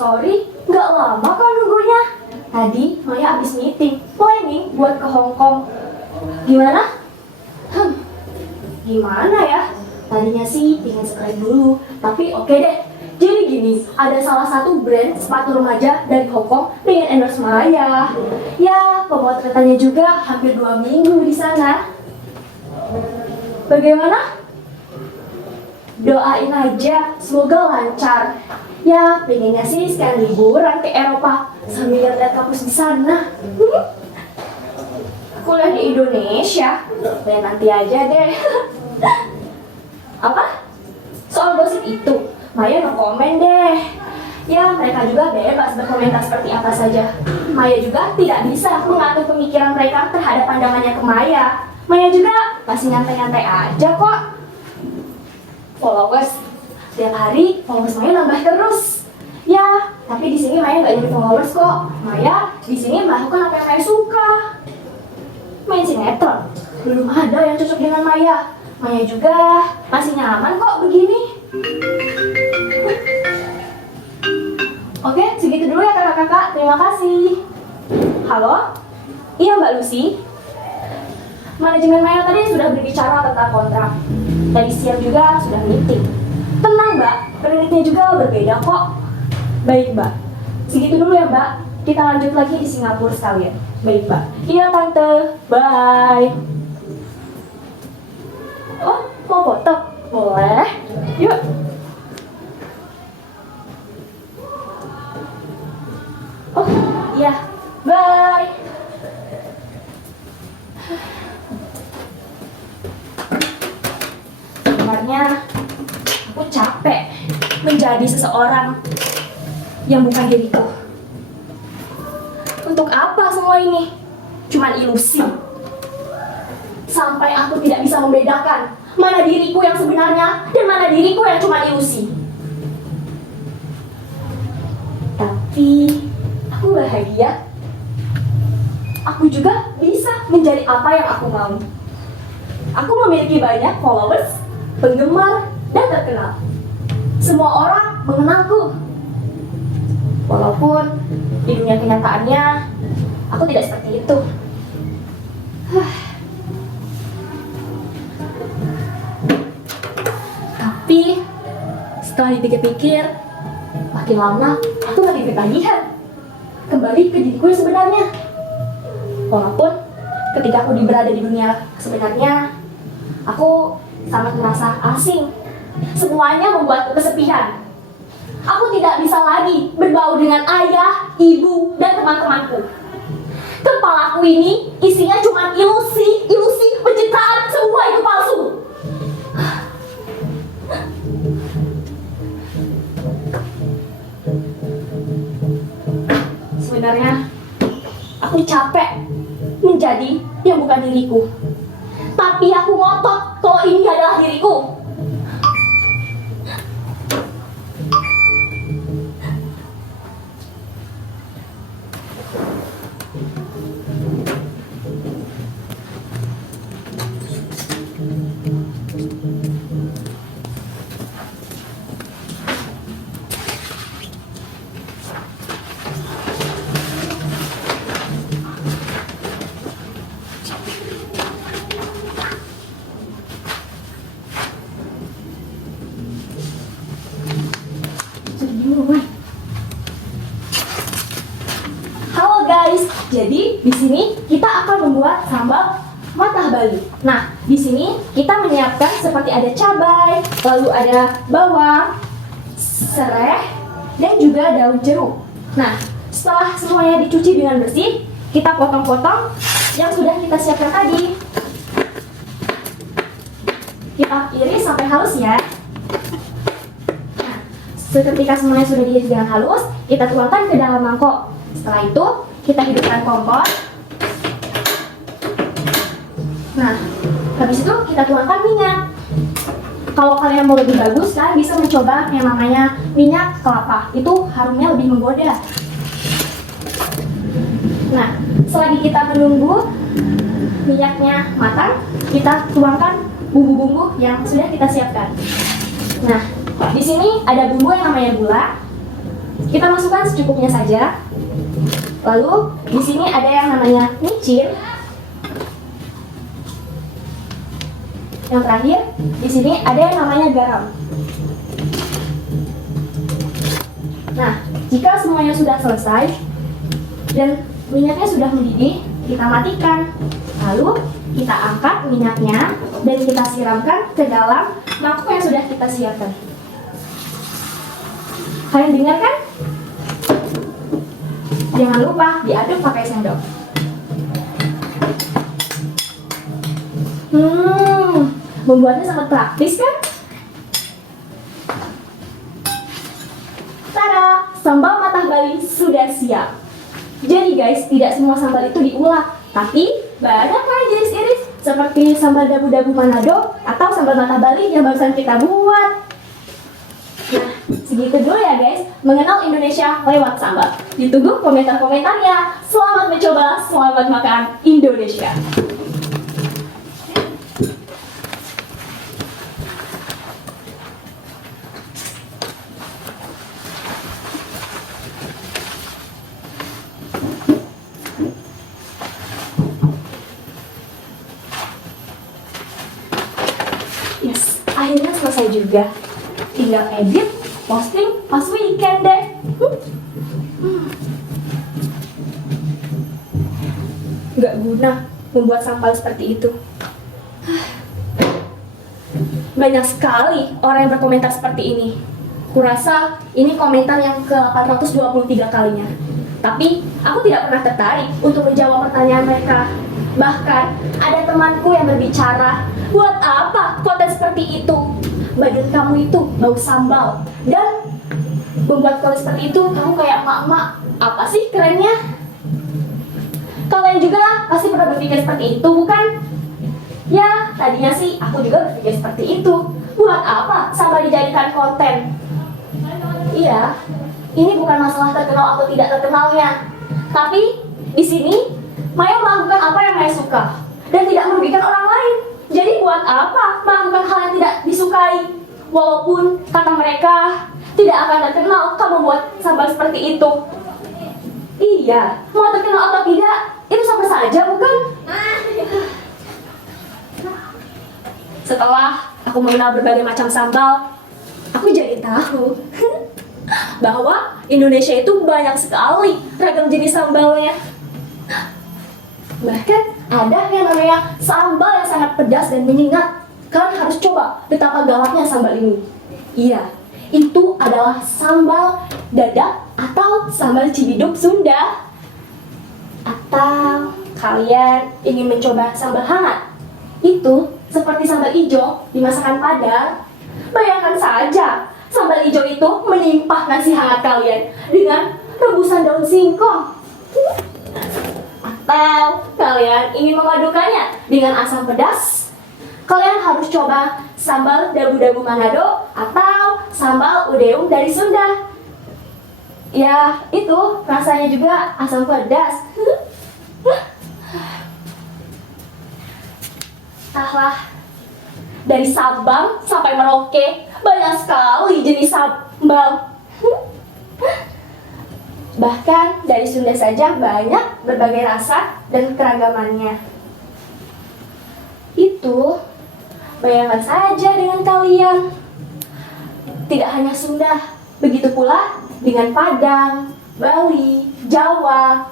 Sorry, nggak lama kok nunggunya. Tadi Maya habis meeting, planning buat ke Hong Kong. Gimana? Gimana ya? Tadinya sih pengen subscribe dulu, tapi oke deh. Jadi gini, ada salah satu brand sepatu remaja dari Hong Kong pengen endorse Maya. Ya, pemotretannya juga hampir 2 minggu di sana. Bagaimana? Doain aja, semoga lancar. Ya, pengennya sih sekalian liburan ke Eropa sambil lihat-lihat kampus di sana. Kuliah di Indonesia, ya nanti aja deh. Apa? Soal gosip itu, Maya no komen deh. Ya, mereka juga bebas berkomentar seperti apa saja. Maya juga tidak bisa mengatur pemikiran mereka terhadap pandangannya ke Maya. Maya juga masih nyantai-nyantai aja kok. Followers, setiap hari followers Maya nambah terus. Ya, tapi di sini Maya nggak jadi followers kok. Maya di sini melakukan apa yang Maya suka. Main sinetron, belum ada yang cocok dengan Maya. Maya juga masih nyaman kok begini. Oke, segitu dulu ya kakak-kakak. Terima kasih. Halo? Iya Mbak Lucy. Manajemen Maya tadi sudah berbicara tentang kontrak. Tadi siang juga sudah meeting. Tenang Mbak, kliniknya juga berbeda kok. Baik Mbak, segitu dulu ya Mbak. Kita lanjut lagi di Singapura sekalian. Baik Mbak. Iya Tante, bye. Oh, mau foto? Boleh. Yuk. Oh, iya. Bye. Sebenarnya aku capek menjadi seseorang yang bukan diriku. Untuk apa semua ini? Cuman ilusi. Sampai aku tidak bisa membedakan mana diriku yang sebenarnya dan mana diriku yang cuma ilusi. Tapi aku bahagia. Aku juga bisa menjadi apa yang aku mau. Aku memiliki banyak followers, penggemar, dan terkenal. Semua orang mengenalku. Walaupun di dunia kenyataannya aku tidak seperti itu. Tapi setelah dipikir-pikir, makin lama aku makin ketagihan kembali ke diriku yang sebenarnya. Walaupun ketika aku berada di dunia sebenarnya, aku sangat merasa asing. Semuanya membuatku kesepian. Aku tidak bisa lagi berbaur dengan ayah, ibu, dan teman-temanku. Kepalaku ini isinya cuma ilusi, pencitraan, semua itu palsu. Sebenarnya, aku capek menjadi yang bukan diriku. Tapi aku ngotot kalau ini adalah diriku. Halo guys, jadi di sini kita akan membuat sambal matah Bali. Nah, di sini kita menyiapkan seperti ada cabai, lalu ada bawang, serai, dan juga daun jeruk. Nah, setelah semuanya dicuci dengan bersih, kita potong-potong yang sudah kita siapkan tadi. Kita iris sampai halus ya. Nah, seketika semuanya sudah diiris dengan halus, kita tuangkan ke dalam mangkok. Setelah itu, kita hidupkan kompor. Nah, habis itu kita tuangkan minyak. Kalau kalian mau lebih bagus, kalian bisa mencoba yang namanya minyak kelapa. Itu harumnya lebih menggoda. Nah, selagi kita menunggu minyaknya matang, kita tuangkan bumbu-bumbu yang sudah kita siapkan. Nah, di sini ada bumbu yang namanya gula, Kita masukkan secukupnya saja. Lalu di sini ada yang namanya micin. Yang terakhir, di sini ada yang namanya garam. Nah, jika semuanya sudah selesai dan minyaknya sudah mendidih, kita matikan. Lalu kita angkat minyaknya dan kita siramkan ke dalam mangkuk yang sudah kita siapkan. Kalian dengar kan? Jangan lupa diaduk pakai sendok. Membuatnya sangat praktis kan? Tada! Sambal matah Bali sudah siap. Jadi guys, tidak semua sambal itu diulek, tapi banyak kan jenis-jenis seperti sambal dabu-dabu Manado atau sambal matah Bali yang barusan kita buat. Nah, segitu dulu ya guys, mengenal Indonesia lewat sambal. Ditunggu komentar-komentarnya. Selamat mencoba, selamat makan Indonesia. Yes, akhirnya selesai juga. Tinggal edit, posting pas weekend deh. Gak guna membuat sambal seperti itu. Banyak sekali orang yang berkomentar seperti ini. Kurasa ini komentar yang ke-823 kalinya. Tapi aku tidak pernah tertarik untuk menjawab pertanyaan mereka. Bahkan ada temanku yang berbicara, buat apa konten seperti itu? Badan kamu itu bau sambal. Dan membuat konten seperti itu, kamu kayak emak-emak. Apa sih kerennya? Kalian juga pasti pernah berpikir seperti itu, bukan? Ya, tadinya sih aku juga berpikir seperti itu. Buat apa sambal dijadikan konten? Iya, ini bukan masalah terkenal atau tidak terkenalnya. Tapi di sini Maya melakukan apa yang Maya suka dan tidak merugikan orang lain. Jadi buat apa melakukan hal yang tidak disukai? Walaupun kata mereka tidak akan terkenal kamu buat sambal seperti itu. Iya, mau terkenal atau tidak, itu sama saja, bukan? Setelah aku mengenal berbagai macam sambal, aku jadi tahu bahwa Indonesia itu banyak sekali ragam jenis sambalnya. Bahkan ada yang namanya sambal yang sangat pedas dan menyengat. Kalian harus coba betapa galaknya sambal ini. Iya, itu adalah sambal dadak atau sambal Cibidup Sunda. Atau kalian ingin mencoba sambal hangat? Itu seperti sambal hijau di masakan Padang. Bayangkan saja, sambal hijau itu menimpah nasi hangat kalian dengan rebusan daun singkong. Atau kalian ingin memadukannya dengan asam pedas? Kalian harus coba sambal dabu-dabu Manado atau sambal udeung dari Sunda. Ya, itu rasanya juga asam pedas. Entahlah, dari Sabang sampai Merauke, banyak sekali jenis sambal. Bahkan dari Sunda saja banyak berbagai rasa dan keragamannya. Itu, bayangkan saja dengan kalian. Tidak hanya Sunda, begitu pula dengan Padang, Bali, Jawa,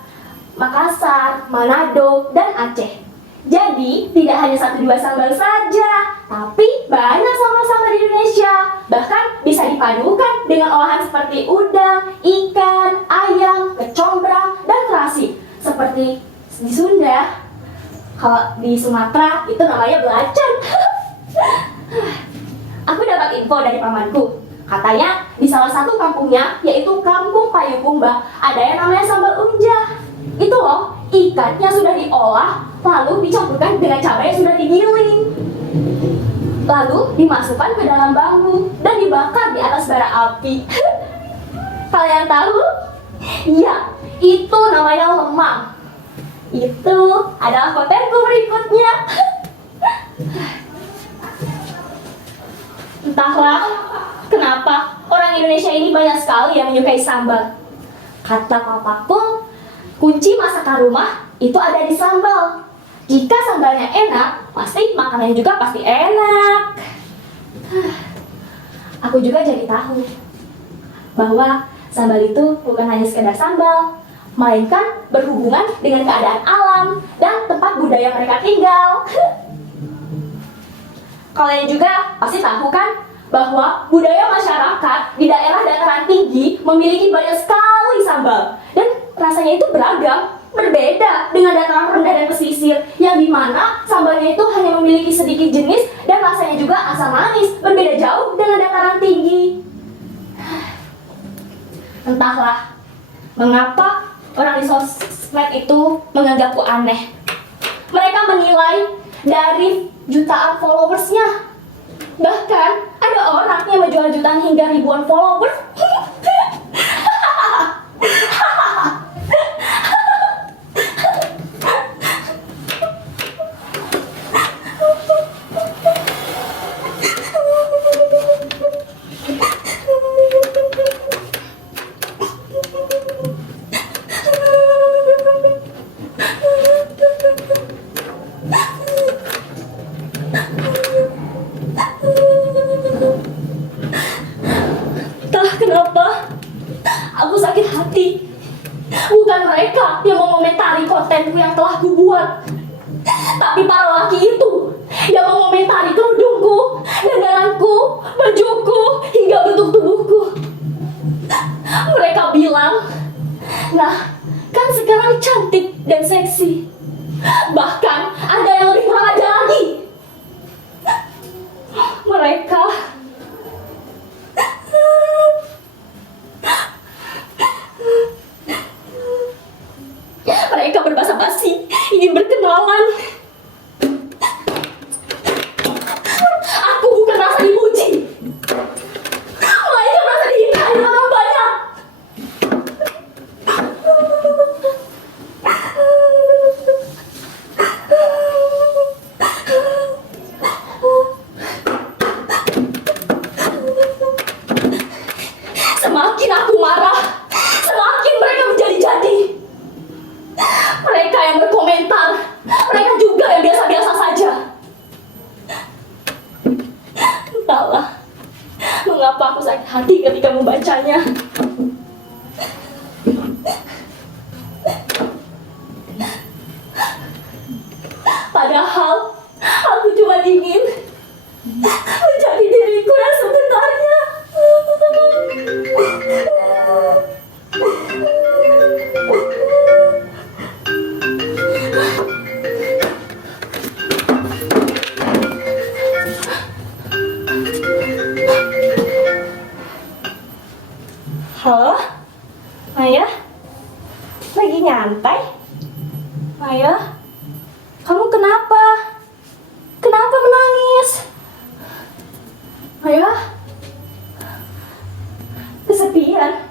Makassar, Manado, dan Aceh. Jadi, tidak hanya 1-2 sambal saja, tapi banyak sambal-sambal di Indonesia. Bahkan bisa dipadukan dengan olahan seperti udang, ikan, ayam, kecombrang, dan terasi. Seperti di Sunda, kalau di Sumatera itu namanya belacan. Aku dapat info dari pamanku. Katanya di salah satu kampungnya, yaitu Kampung Payukumba, ada yang namanya sambal unja. Itu loh, ikan yang sudah diolah, lalu dicampurkan dengan cabai yang sudah digiling. Lalu dimasukkan ke dalam bambu dan dibakar di atas bara api. Kalian tahu? Ya, itu namanya lemang. Itu adalah kontenku berikutnya. Entahlah kenapa orang Indonesia ini banyak sekali yang menyukai sambal. Kata papaku, kunci masakan rumah itu ada di sambal. Jika sambalnya enak, pasti makanannya juga pasti enak. Aku juga jadi tahu bahwa sambal itu bukan hanya sekedar sambal, melainkan berhubungan dengan keadaan alam dan tempat budaya mereka tinggal. Kalian juga pasti tahu kan bahwa budaya masyarakat di daerah dataran tinggi memiliki banyak sekali sambal dan rasanya itu beragam, berbeda dengan dataran rendah dan pesisir yang dimana sambalnya itu hanya memiliki sedikit jenis dan rasanya juga asam manis, berbeda jauh dengan dataran tinggi. Entahlah mengapa orang di sosmed itu menganggapku aneh. Mereka menilai dari jutaan followersnya. Bahkan ada orang yang menjual jutaan hingga ribuan followers. Entah kenapa aku sakit hati. Bukan mereka yang mengomentari kontenku yang telah kubuat, tapi para laki itu yang mengomentari kerudungku, dandananku, bajuku, hingga bentuk tubuhku. Mereka bilang, nah kan sekarang cantik dan seksi. Bahkan ada yang lebih kurang ajar lagi. Mereka berbahasa basi, ingin berkenalan. Aku bukan merasa dipuji, melainkan merasa dihina oleh orang banyak. Semakin aku marah, semakin mereka menjadi-jadi. Mereka yang berkomentar, mereka juga yang biasa-biasa saja. Entahlah mengapa aku sakit hati ketika membacanya. Padahal aku cuma ingin menjadi diriku yang sebenarnya. Halo, Maya? Lagi nyantai? Maya, kamu kenapa? Kenapa menangis? Maya? Kesepian?